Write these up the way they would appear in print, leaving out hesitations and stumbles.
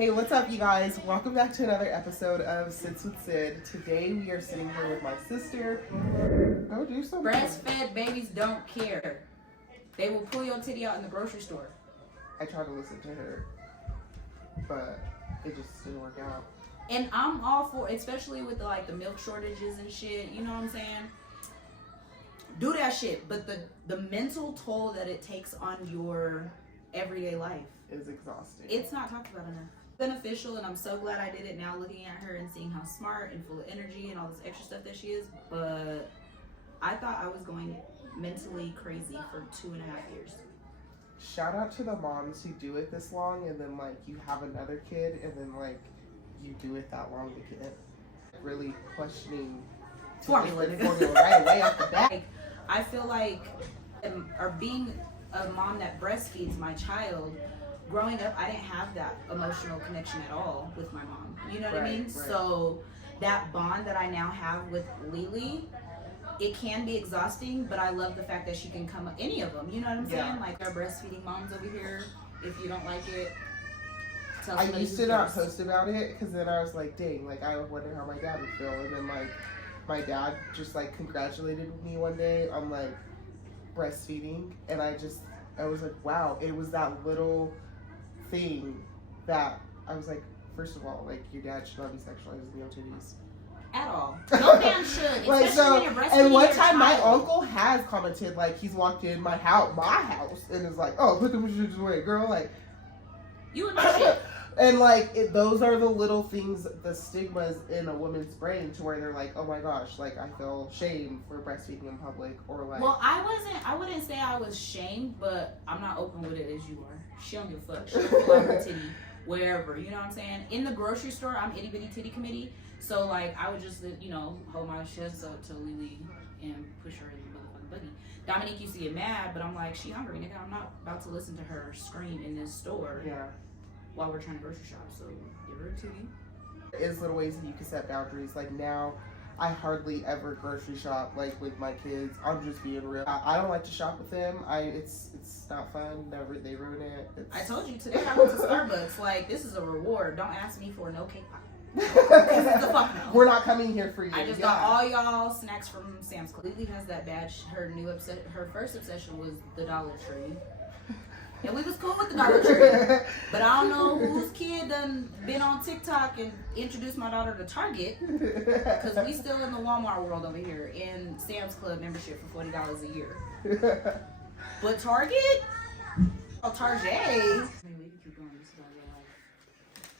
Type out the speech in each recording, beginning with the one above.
Hey, what's up, you guys? Welcome back to another episode of Sits with Sid. Today we are sitting here with my sister. Go do something. Breastfed babies don't care. They will pull your titty out in the grocery store. I tried to listen to her, but it just didn't work out. And I'm all for, especially with the milk shortages and shit. You know what I'm saying? Do that shit, but the mental toll that it takes on your everyday life is exhausting. It's not talked about enough. Beneficial, and I'm so glad I did it now, looking at her and seeing how smart and full of energy and all this extra stuff that she is. But I thought I was going mentally crazy for 2.5 years. Shout out to the moms who do it this long, and then you have another kid, and then you do it that long again. Really questioning formula right away off the bat. I feel like, or being a mom that breastfeeds my child, growing up, I didn't have that emotional connection at all with my mom. You know what I mean? Right. So that bond that I now have with Lily, it can be exhausting, but I love the fact that she can come up, any of them. You know what I'm saying? Like our breastfeeding moms over here. If you don't like it, tell somebody. I used to not post about it because then I was like, dang, I wonder how my dad would feel. And then my dad just congratulated me one day on breastfeeding, and I was like, wow, it was that little thing that I was like, first of all, your dad should not be sexualizing your titties at all. No man should. Especially when you're breastfeeding. And one time my uncle has commented, he's walked in my house and is like, oh, put them shits away, girl, you and my shit. And those are the little things, the stigmas in a woman's brain, to where they're like, oh my gosh, I feel shame for breastfeeding in public, or Well, I wouldn't say I was shamed, but I'm not open with it as you are. She don't give a fuck. She'll pull out her titty wherever, you know what I'm saying? In the grocery store, I'm itty bitty titty committee, so I would just hold my chest up to Lily and push her in the motherfucking buggy. Dominique used to get mad, but I'm like, she hungry, nigga. I'm not about to listen to her scream in this store. Yeah. While we're trying to grocery shop, so give her a titty. There is little ways that you can set boundaries. Now, I hardly ever grocery shop with my kids. I'm just being real. I don't like to shop with them. It's not fun. They ruin it. I told you today I went to Starbucks. This is a reward. Don't ask me for no cake pop. It's a fuck no. We're not coming here for you. I just got all y'all snacks from Sam's Club. Lily has that badge. Her first obsession was the Dollar Tree. And we was cool with the Dollar Tree. But I don't know whose kid done been on TikTok and introduced my daughter to Target. Because we still in the Walmart world over here. In Sam's Club membership for $40 a year. But Target? Oh, Target. Maybe we can keep going. This is about your life.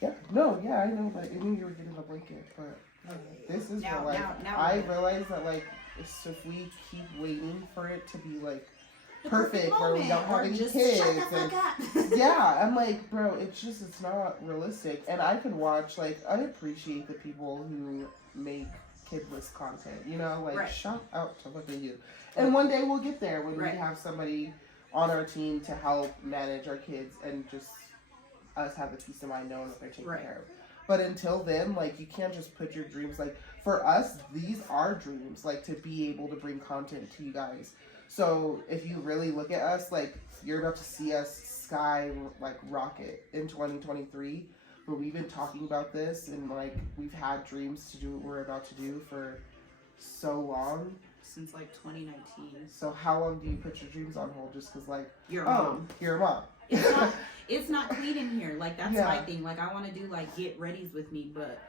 Yeah. No, yeah, I know. But I knew you were getting a blanket. But this is now, I realize that, if we keep waiting for it to be, perfect where we don't have any kids. Yeah, I'm bro, it's not realistic. And I can watch, I appreciate the people who make kidless content, right. Shout out to look at you. And one day we'll get there when we have somebody on our team to help manage our kids and just us have the peace of mind knowing that they're taken care of. But until then, you can't just put your dreams, for us, these are dreams, to be able to bring content to you guys. So if you really look at us, you're about to see us sky rocket in 2023. But we've been talking about this, and we've had dreams to do what we're about to do for so long. Since 2019. So how long do you put your dreams on hold just because you're a mom? You're a mom. It's not clean in here. That's my thing. I want to do get readies with me, but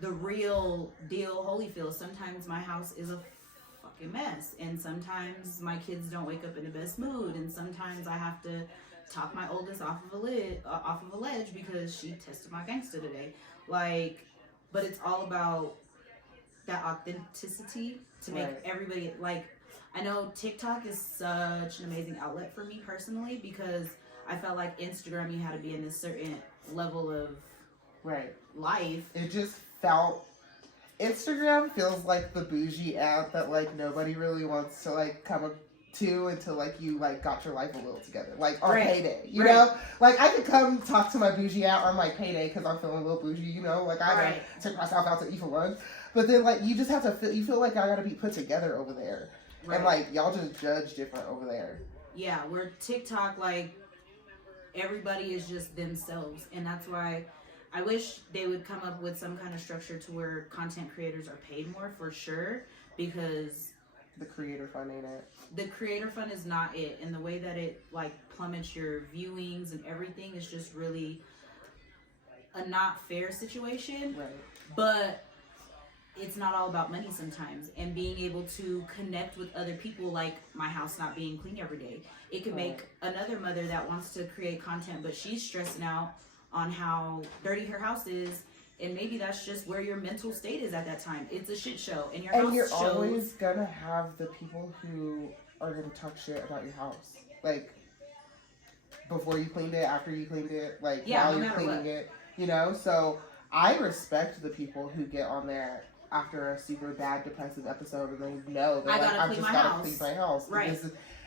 the real deal, Holyfield. Sometimes my house is a mess, and sometimes my kids don't wake up in the best mood, and sometimes I have to talk my oldest off of a ledge because she tested my gangster today. But it's all about that authenticity to make everybody I know TikTok is such an amazing outlet for me personally, because I felt like Instagram, you had to be in a certain level of life. It just felt Instagram feels like the bougie app that nobody really wants to come up to until you got your life a little together, on payday, you know. I could come talk to my bougie out on payday because I'm feeling a little bougie, you know. I gotta take myself out to eat for lunch, but then you just have to feel I gotta be put together over there, and y'all just judge different over there. Yeah, where TikTok everybody is just themselves, and that's why I wish they would come up with some kind of structure to where content creators are paid more, for sure, because the creator fund ain't it. The creator fund is not it, and the way that it like plummets your viewings and everything is just really a not fair situation. Right. But it's not all about money sometimes, and being able to connect with other people, like my house not being clean every day. It could make another mother that wants to create content, but she's stressing out on how dirty her house is, and maybe that's just where your mental state is at that time. It's a shit show, and your house you're shows. always gonna have the people who are gonna talk shit about your house, like before you cleaned it, after you cleaned it, like while you're cleaning it, you know. So I respect the people who get on there after a super bad depressive episode and they know that like, I've just gotta clean my house. Right.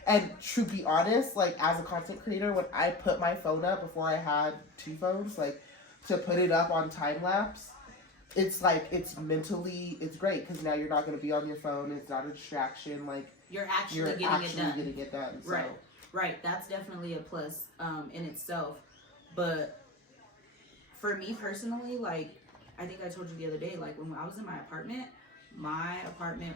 And to be honest, like as a content creator, when I put my phone up before I had 2 phones, like to put it up on time lapse, it's like it's mentally it's great because now you're not going to be on your phone. It's not a distraction. Like you're actually getting it done. So. Right. That's definitely a plus in itself. But for me personally, like I think I told you the other day, like when I was in my apartment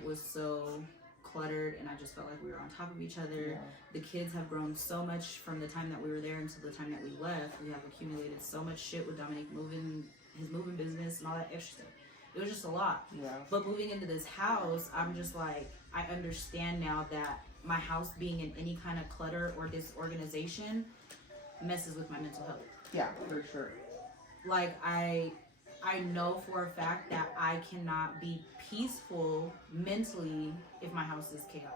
was so cluttered, and I just felt like we were on top of each other. Yeah. The kids have grown so much from the time that we were there until the time that we left. We have accumulated so much shit with Dominic his moving business and all that extra stuff. It was just a lot. Yeah. But moving into this house, I'm just like, I understand now that my house being in any kind of clutter or disorganization messes with my mental health. Yeah, for sure. Like I know for a fact that I cannot be peaceful mentally if my house is chaotic.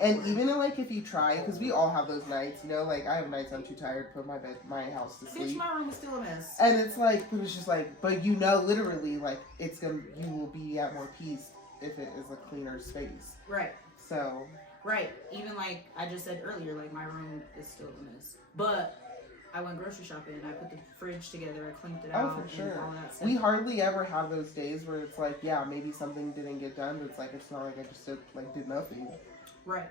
And even like if you try, because we all have those nights, you know, like I have nights I'm too tired to put my house to sleep. Bitch, my room is still a mess. And it's like, it was just like, but you know, literally, like you will be at more peace if it is a cleaner space. Right. So. Right. Even like I just said earlier, like my room is still a mess. But I went grocery shopping and I put the fridge together, I cleaned it out. Oh, for sure. And all that stuff. We hardly ever have those days where it's like, yeah, maybe something didn't get done, but it's like, it's not like I just did nothing. Right.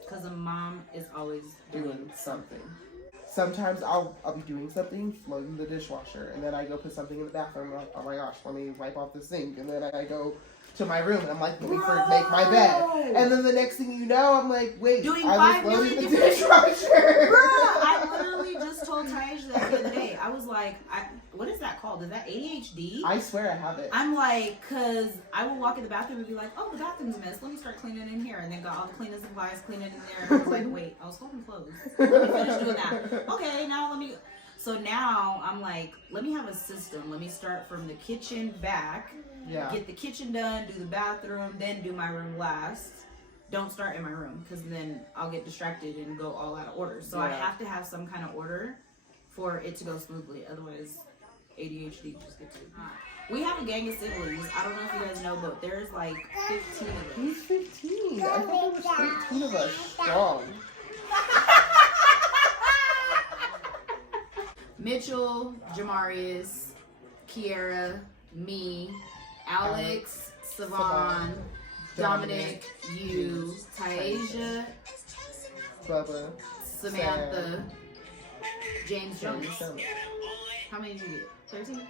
Because a mom is always doing something. Sometimes I'll be doing something, loading the dishwasher, and then I go put something in the bathroom, like, oh my gosh, let me wipe off the sink, and then I go to my room, and I'm like, let me make my bed. And then the next thing you know, I'm like, wait, I was loading the dishwasher. I literally just told Taisha that the other day. I was like, what is that called? Is that ADHD? I swear I have it. I'm like, because I will walk in the bathroom and be like, oh, the bathroom's a mess. Let me start cleaning in here. And then got all the cleaning supplies, cleaning in there. And I was like, wait, I was folding clothes. Let me finish doing that. Okay, now let me... So now I'm like, let me have a system. Let me start from the kitchen back. Yeah. Get the kitchen done, do the bathroom, then do my room last. Don't start in my room because then I'll get distracted and go all out of order. So I have to have some kind of order for it to go smoothly. Otherwise, ADHD just gets it. We have a gang of siblings. I don't know if you guys know, but there's like 15 of us. Who's 15? I thought there was 18 of us strong. Mitchell, Jamarius, Kiera, me, Alex, Savon, Dominic, you, Taisha, Bubba, Samantha, James Jones. How many did you get? 13?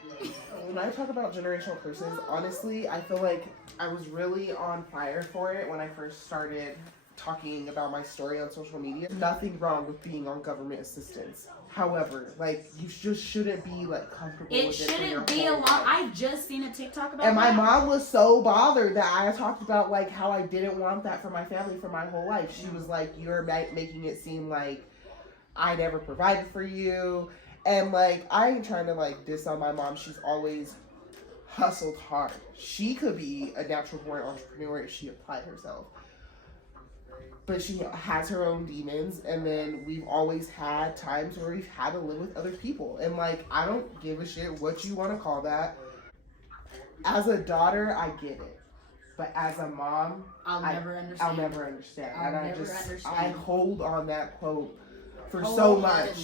When I talk about generational curses, honestly, I feel like I was really on fire for it when I first started talking about my story on social media. Nothing wrong with being on government assistance. However, like, you just shouldn't be, like, comfortable with it. It shouldn't be a lot. I just seen a TikTok about that. And my mom was so bothered that I talked about, like, how I didn't want that for my family for my whole life. She was like, you're making it seem like I never provided for you. And, like, I ain't trying to, like, diss on my mom. She's always hustled hard. She could be a natural-born entrepreneur if she applied herself. But she has her own demons, and then we've always had times where we've had to live with other people. And, like, I don't give a shit what you want to call that. As a daughter, I get it. But as a mom, I'll never understand. I hold on that quote for so much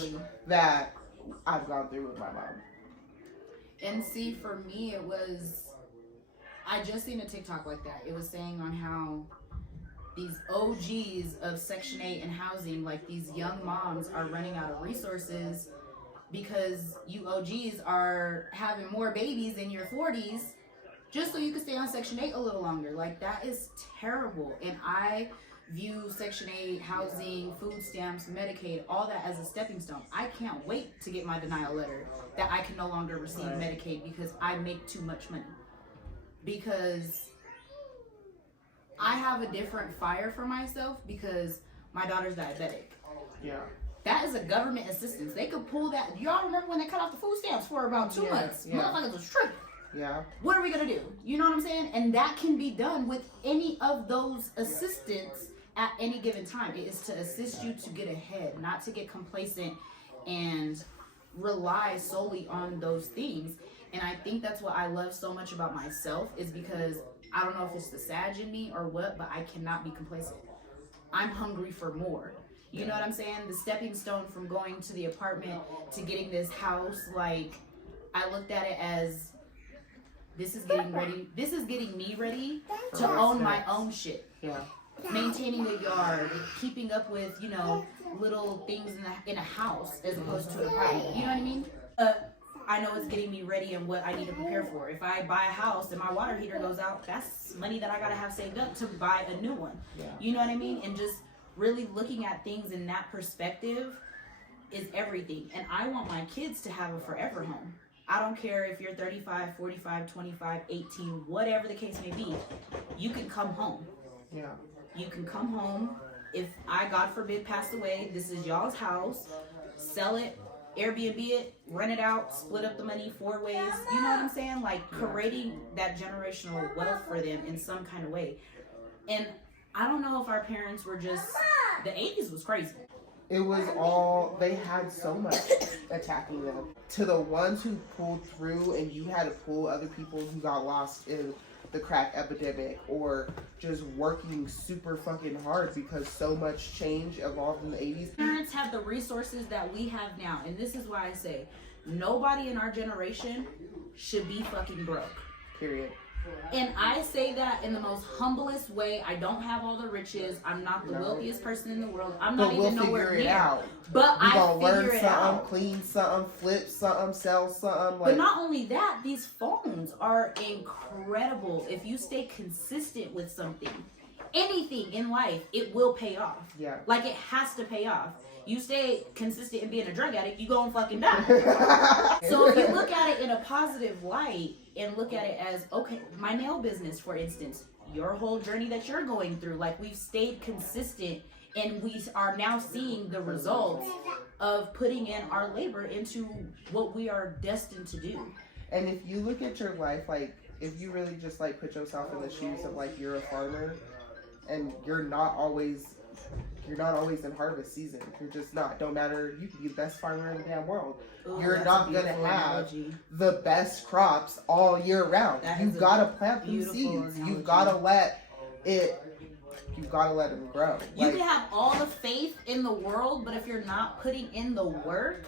that I've gone through with my mom. And see, for me, it was... I just seen a TikTok like that. It was saying on how these OGs of Section 8 and housing, like these young moms are running out of resources because you OGs are having more babies in your 40s just so you can stay on Section 8 a little longer. Like, that is terrible. And I view Section 8, housing, food stamps, Medicaid, all that as a stepping stone. I can't wait to get my denial letter that I can no longer receive Medicaid because I make too much money. Because I have a different fire for myself because my daughter's diabetic. Yeah. That is a government assistance. They could pull that. Y'all remember when they cut off the food stamps for about 2 months? Yeah. Motherfuckers was tripping. Yeah. What are we going to do? You know what I'm saying? And that can be done with any of those assistants at any given time. It is to assist you to get ahead, not to get complacent and rely solely on those things. And I think that's what I love so much about myself, is because I don't know if it's the Sag in me or what, but I cannot be complacent. I'm hungry for more. You know what I'm saying? The stepping stone from going to the apartment to getting this house, like, I looked at it as, this is getting me ready to own my own shit. Yeah. Maintaining a yard, keeping up with, you know, little things in a house as opposed to an apartment. You know what I mean? I know it's getting me ready and what I need to prepare for. If I buy a house and my water heater goes out, that's money that I gotta have saved up to buy a new one. Yeah. You know what I mean? And just really looking at things in that perspective is everything. And I want my kids to have a forever home. I don't care if you're 35, 45, 25, 18, whatever the case may be. You can come home. Yeah. You can come home. If I, God forbid, passed away, this is y'all's house. Sell it, Airbnb it, rent it out, split up the money 4 ways. You know what I'm saying? Like, creating that generational wealth for them in some kind of way. And I don't know if our parents were just, the 80s was crazy. It was all, they had so much attacking them. To the ones who pulled through, and you had to pull other people who got lost in the crack epidemic or just working super fucking hard because so much change evolved in the 80s. Parents have the resources that we have now. And this is why I say, nobody in our generation should be fucking broke. Period. And I say that in the most humblest way. I don't have all the riches. I'm not the wealthiest person in the world. I'm not even nowhere near. Out. But we I gonna figure learn it something, out. clean something, flip something, sell something. But not only that, these phones are incredible. If you stay consistent with something, anything in life, it will pay off. Yeah. Like, it has to pay off. You stay consistent in being a drug addict, you gonna fucking die. So if you look at it in a positive light and look at it as, okay, my nail business, for instance, your whole journey that you're going through, like, we've stayed consistent and we are now seeing the results of putting in our labor into what we are destined to do. And if you look at your life, like, if you really just, like, put yourself in the shoes of, like, you're a farmer and you're not always in harvest season. You're just not. Don't matter. You could be the best farmer in the damn world. Ooh, you're not going to have the best crops all year round. You've got to plant these seeds. You've got to let them grow. You can have all the faith in the world, but if you're not putting in the work,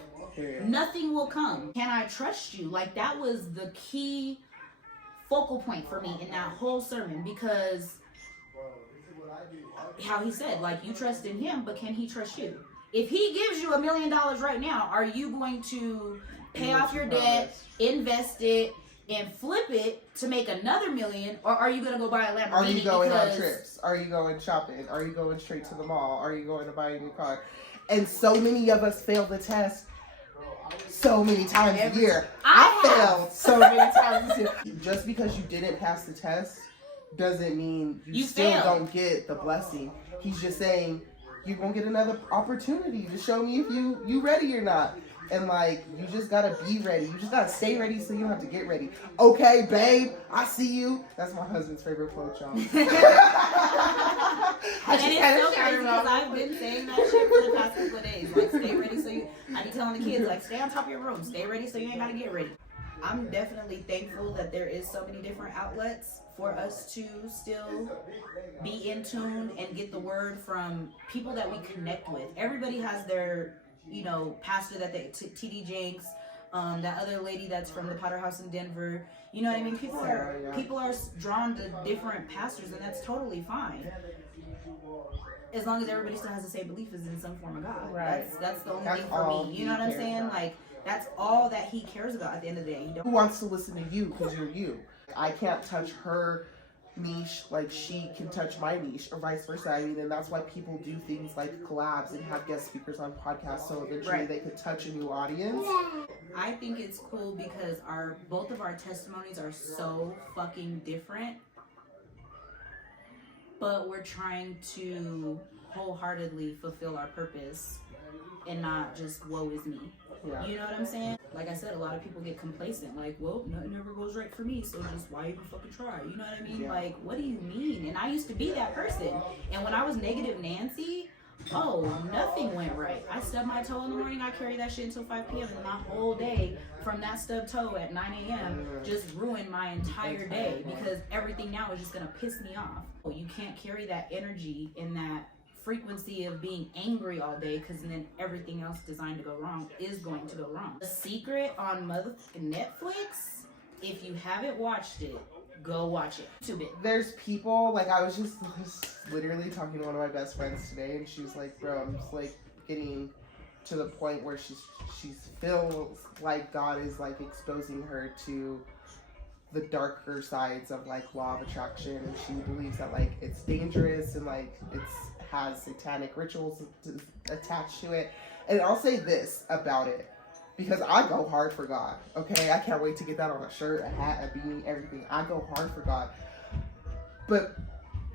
nothing will come. Can I trust you? Like, that was the key focal point for me in that whole sermon, because how he said, like, you trust in him, but can he trust you? If he gives you $1 million right now, are you going to pay off your debt, invest it, and flip it to make another $1 million, or are you going to go buy a Lamborghini? Are you going on trips? Are you going shopping? Are you going straight to the mall? Are you going to buy a new car? And so many of us fail the test so many times a year. I failed so many times this year. Just because you didn't pass the test doesn't mean you still don't get the blessing. He's just saying you're gonna get another opportunity to show me if you ready or not. And, like, you just gotta be ready. You just gotta stay ready so you don't have to get ready. Okay, babe, I see you. That's my husband's favorite quote, y'all. And it's so crazy because I've been saying that shit for the past couple of days. Like, stay ready so you... I be telling the kids, like, stay on top of your room. Stay ready so you ain't gotta get ready. I'm definitely thankful that there is so many different outlets for us to still be in tune and get the word from people that we connect with. Everybody has their, you know, pastor that they, T.D. Jenks, that other lady that's from the Potter House in Denver. You know what I mean? People are drawn to different pastors, and that's totally fine. As long as everybody still has the same belief as in some form of God. Right. That's the only thing for me. You know what I'm saying? Like, That's all that he cares about at the end of the day. Who wants to listen to you because you're you? I can't touch her niche like she can touch my niche, or vice versa. I mean, and that's why people do things like collabs and have guest speakers on podcasts, so eventually they could touch a new audience. I think it's cool because both of our testimonies are so fucking different, but we're trying to wholeheartedly fulfill our purpose and not just woe is me. Yeah. You know what I'm saying? Like I said, a lot of people get complacent. Like, well, nothing ever goes right for me, so just why even fucking try? You know what I mean? Yeah. Like, what do you mean? And I used to be that person. And when I was negative Nancy, nothing went right. I stubbed my toe in the morning. I carried that shit until 5 p.m. And my whole day from that stubbed toe at 9 a.m. just ruined my entire day because everything now is just going to piss me off. You can't carry that energy in that frequency of being angry all day, because then everything else designed to go wrong is going to go wrong. The Secret on motherfucking Netflix, if you haven't watched it, go watch it. There's people, like, I was just literally talking to one of my best friends today, and she was like, bro, I'm just like getting to the point where she feels like God is like exposing her to the darker sides of like law of attraction, and she believes that like it's dangerous and like it's has satanic rituals attached to it. And I'll say this about it, because I go hard for God, okay? I can't wait to get that on a shirt, a hat, a beanie, everything. I go hard for God. But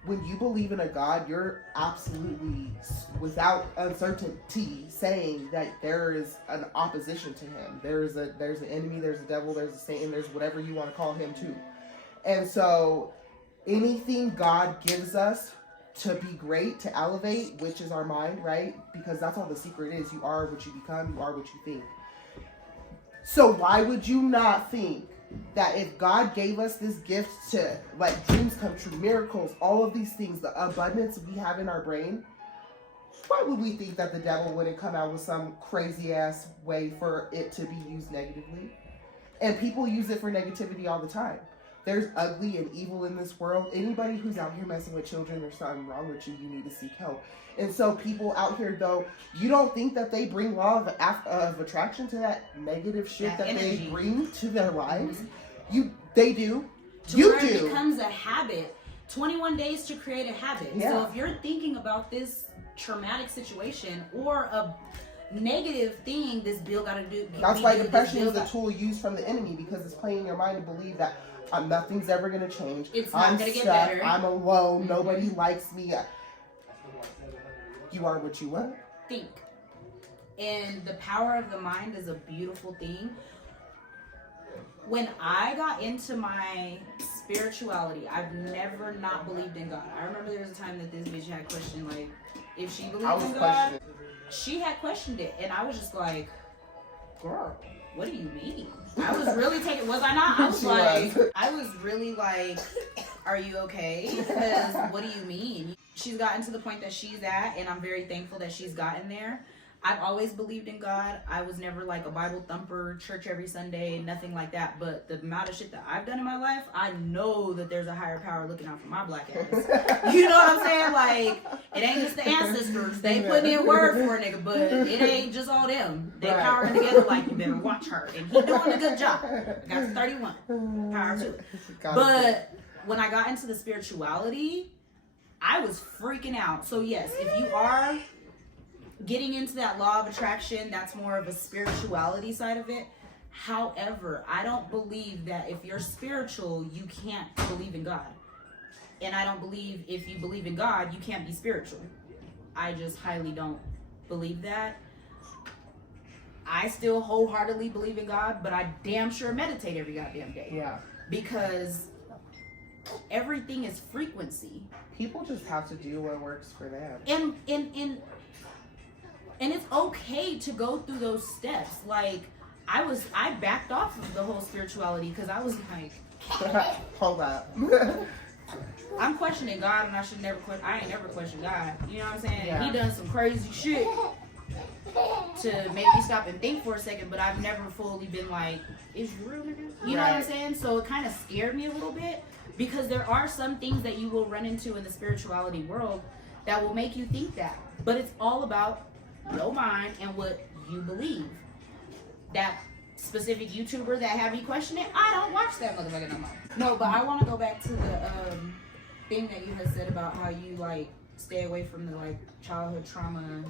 when you believe in a God, you're absolutely, without uncertainty, saying that there is an opposition to him. There's an enemy, there's a devil, there's a Satan, there's whatever you want to call him too. And so anything God gives us to be great, to elevate, which is our mind, right? Because that's all the secret is. You are what you become, you are what you think. So why would you not think that if God gave us this gift to let dreams come true, miracles, all of these things, the abundance we have in our brain, why would we think that the devil wouldn't come out with some crazy ass way for it to be used negatively? And people use it for negativity all the time. There's ugly and evil in this world. Anybody who's out here messing with children, there's something wrong with you. You need to seek help. And so people out here, though, you don't think that they bring law of attraction to that negative shit that energy they bring to their lives? Mm-hmm. They do. It becomes a habit. 21 days to create a habit. Yeah. So if you're thinking about this traumatic situation or a negative thing this bill got to do. That's why depression is a tool used from the enemy, because it's playing in your mind to believe that nothing's ever going to change. It's not going to get better. I'm alone. Mm-hmm. Nobody likes me. You are what you are. Think. And the power of the mind is a beautiful thing. When I got into my spirituality, I've never not believed in God. I remember there was a time that this bitch had questioned, like, if she believed in God. She had questioned it, and I was just like, girl, what do you mean? I was really taking, was I not? I was really like, are you okay? Because what do you mean? She's gotten to the point that she's at, and I'm very thankful that she's gotten there. I've always believed in God. I was never like a Bible thumper, church every Sunday, nothing like that. But the amount of shit that I've done in my life, I know that there's a higher power looking out for my black ass. You know what I'm saying? Like, it ain't just the ancestors. They putting in word for a nigga, but it ain't just all them. They powering together like, you better watch her. And he doing a good job. Got to 31. Power to it. But when I got into the spirituality, I was freaking out. So yes, if you are getting into that law of attraction, that's more of a spirituality side of it. However, I don't believe that if you're spiritual, you can't believe in God. And I don't believe if you believe in God, you can't be spiritual. I just highly don't believe that. I still wholeheartedly believe in God, but I damn sure meditate every goddamn day. Yeah. Because everything is frequency. People just have to do what works for them. And it's okay to go through those steps. Like, I backed off of the whole spirituality because I was like, hold up. I'm questioning God, and I ain't never questioned God. You know what I'm saying? Yeah. He done some crazy shit to make me stop and think for a second, but I've never fully been like, is you real, nigga? You know what I'm saying? So it kind of scared me a little bit, because there are some things that you will run into in the spirituality world that will make you think that. But it's all about your mind and what you believe. that specific YouTuber that had me questioning, I don't watch that motherfucker no more. No, but I want to go back to the thing that you had said about how you like stay away from the like childhood trauma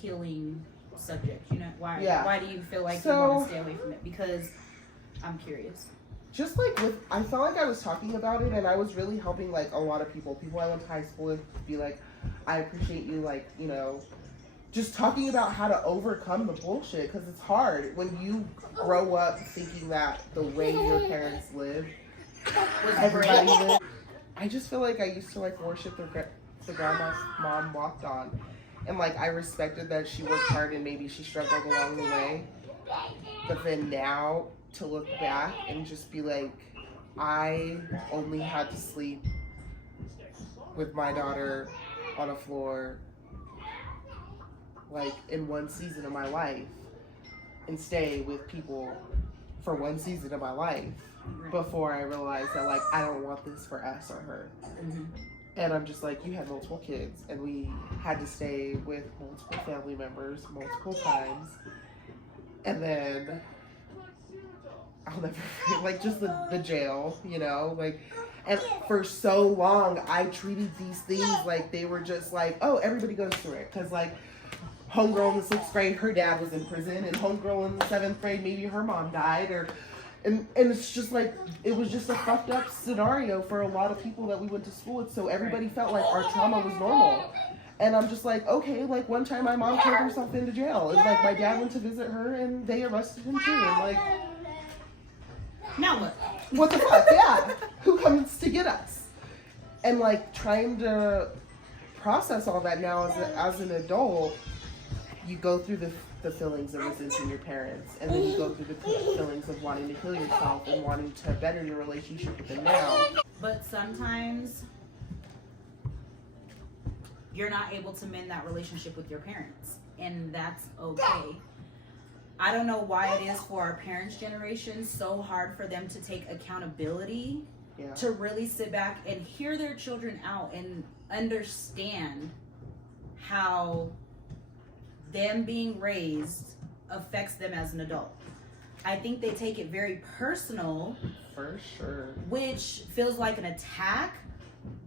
healing subject. You know why? Yeah. Why do you feel like you want to stay away from it? Because I'm curious. Just like I felt like I was talking about it, and I was really helping like a lot of people I went to high school with, be like, I appreciate you, like, you know, just talking about how to overcome the bullshit, because it's hard when you grow up thinking that the way your parents lived was everybody lived. I just feel like I used to like worship the ground my mom walked on, and like I respected that she worked hard and maybe she struggled along the way, but then now to look back and just be like, I only had to sleep with my daughter on a floor like in one season of my life and stay with people for one season of my life before I realized that like I don't want this for us or her. Mm-hmm. And I'm just like, you had multiple kids and we had to stay with multiple family members multiple times, and then I'll never forget, like, just the jail, you know, like, and for so long, I treated these things like they were just like, oh, everybody goes through it, because, like, homegirl in the 6th grade, her dad was in prison, and homegirl in the 7th grade, maybe her mom died, or, and it's just like, it was just a fucked up scenario for a lot of people that we went to school with, so everybody felt like our trauma was normal. And I'm just like, okay, like, one time my mom turned herself into jail, and, like, my dad went to visit her, and they arrested him, too, and, like, now what? what the fuck? Yeah. Who comes to get us? And like trying to process all that now as an adult, you go through the feelings of resenting your parents, and then you go through the feelings of wanting to kill yourself and wanting to better your relationship with them now. But sometimes you're not able to mend that relationship with your parents, and that's okay. I don't know why it is for our parents' generation so hard for them to take accountability, to really sit back and hear their children out and understand how them being raised affects them as an adult. I think they take it very personal. For sure. Which feels like an attack,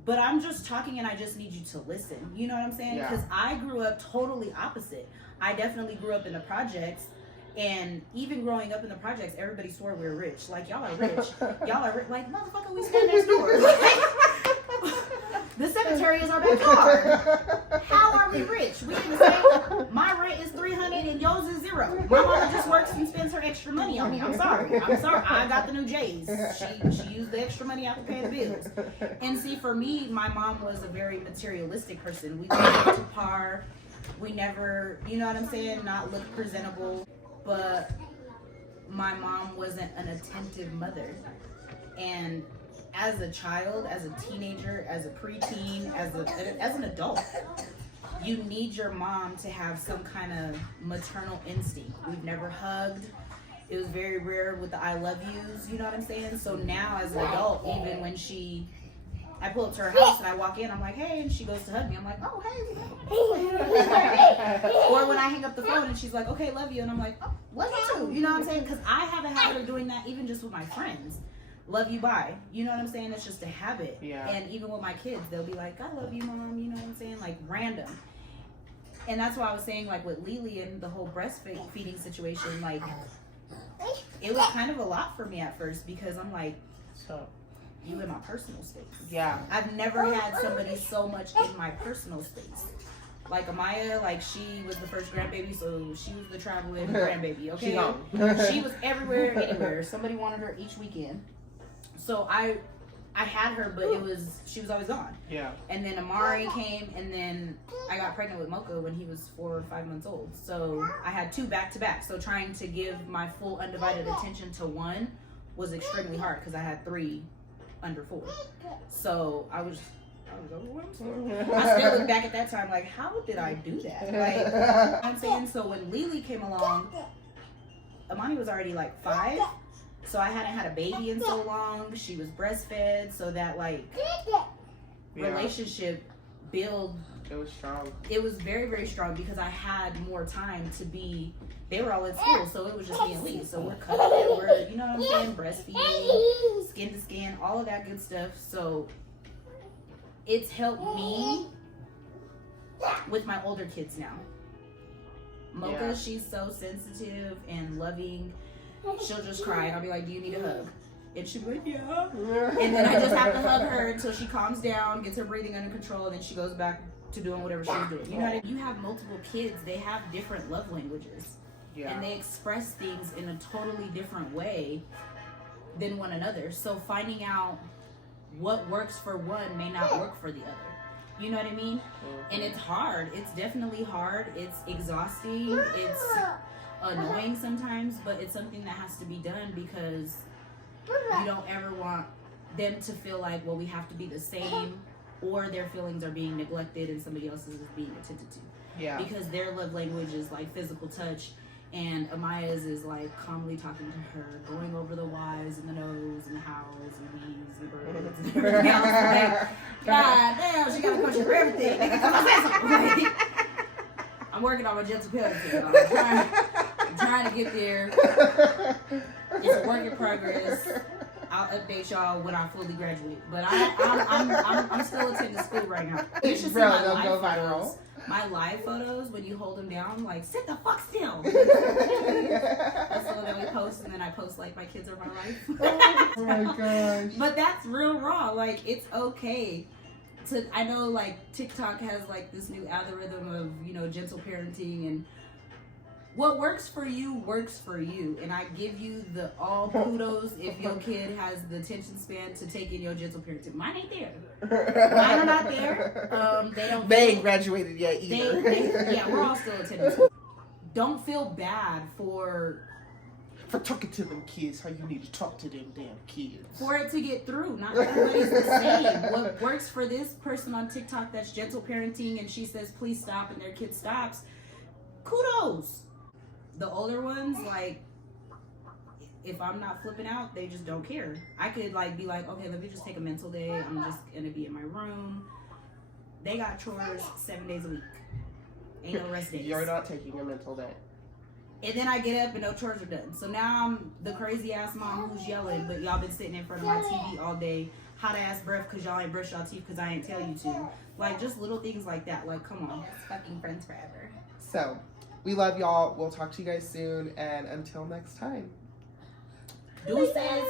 but I'm just talking and I just need you to listen. You know what I'm saying? Because I grew up totally opposite. I definitely grew up in the projects. And even growing up in the projects, everybody swore we were rich. Like, y'all are rich. Y'all are rich. Like, motherfucker, we stand next door. The cemetery is our backyard. How are we rich? We in the same. My rent is $300 and yours is $0. My mama just works and spends her extra money on me. I'm sorry. I got the new J's. She used the extra money after paying the bills. And see, for me, my mom was a very materialistic person. We lived up to par. We never, you know what I'm saying, not look presentable. But my mom wasn't an attentive mother. And as a child, as a teenager, as a preteen, as an adult, you need your mom to have some kind of maternal instinct. We've never hugged. It was very rare with the I love yous, you know what I'm saying? So now as an adult, even when I pull up to her house and I walk in, I'm like, hey, and she goes to hug me. I'm like, oh, hey. Or when I hang up the phone and she's like, okay, love you. And I'm like, oh, love you too. You know what I'm saying? Because I have a habit of doing that even just with my friends. Love you, bye. You know what I'm saying? It's just a habit. Yeah. And even with my kids, they'll be like, I love you, mom. You know what I'm saying? Like random. And that's why I was saying, like with Lily and the whole breastfeeding situation, like it was kind of a lot for me at first because I'm like, so you in my personal space. Yeah. I've never had somebody so much in my personal space. Like Amaya, like she was the first grandbaby, so she was the traveling grandbaby, okay? She was everywhere, anywhere. Somebody wanted her each weekend. So I had her, but she was always gone. Yeah. And then Amari came, and then I got pregnant with Mocha when he was 4 or 5 months old. So I had 2 back to back. So trying to give my full undivided attention to one was extremely hard because I had 3 under 4. So I was overwhelmed. I still look back at that time like, how did I do that? Like, you know what I'm saying? So when Lily came along, Amani was already like 5. So I hadn't had a baby in so long. She was breastfed. So that like relationship build. It was strong. It was very, very strong because I had more time to be. They were all in school, so it was just me and Lee. So we're cuddling, we're, you know what I'm saying, breastfeeding, skin to skin, all of that good stuff. So it's helped me with my older kids now. Mocha, she's so sensitive and loving. She'll just cry, and I'll be like, "Do you need a hug?" And she'll be like, "Yeah." And then I just have to hug her until she calms down, gets her breathing under control, and then she goes back to doing whatever she's doing. You know what I mean? You have multiple kids, they have different love languages. Yeah. And they express things in a totally different way than one another. So finding out what works for one may not work for the other. You know what I mean? Mm-hmm. And it's hard. It's definitely hard. It's exhausting. It's annoying sometimes, but it's something that has to be done because you don't ever want them to feel like, well, we have to be the same, or their feelings are being neglected and somebody else's is being attended to. Yeah. Because their love language is like physical touch, and Amaya's is like calmly talking to her, going over the whys and the no's and the hows and bees and birds and everything else. Like, God damn, she got a question for everything. I'm working on my gentle parenting. I'm trying to get there. It's a work in progress. I'll update y'all when I fully graduate. But I'm still attending school right now. You should see my live photos. My live photos, when you hold them down, like, sit the fuck still. That's the one that we post, and then I post, like, my kids are my life. Oh my gosh. But that's real raw. Like, it's okay to, I know, like, TikTok has, like, this new algorithm of, you know, gentle parenting, and what works for you works for you. And I give you the all kudos if your kid has the attention span to take in your gentle parenting. Mine ain't there. Mine are not there. They ain't graduated yet either. Yeah, we're all still attending school. Don't feel bad for talking to them kids how you need to talk to them damn kids. For it to get through. Not everybody's the same. What works for this person on TikTok that's gentle parenting and she says please stop and their kid stops, kudos. The older ones, like, if I'm not flipping out, they just don't care. I could, like, be like, okay, let me just take a mental day. I'm just going to be in my room. They got chores 7 days a week. Ain't no rest days. You're not taking a mental day. And then I get up and no chores are done. So now I'm the crazy-ass mom who's yelling, but y'all been sitting in front of my TV all day. Hot-ass breath because y'all ain't brush y'all teeth because I ain't tell you to. Like, just little things like that. Like, come on. It's fucking friends forever. So, we love y'all. We'll talk to you guys soon. And until next time. Deuces.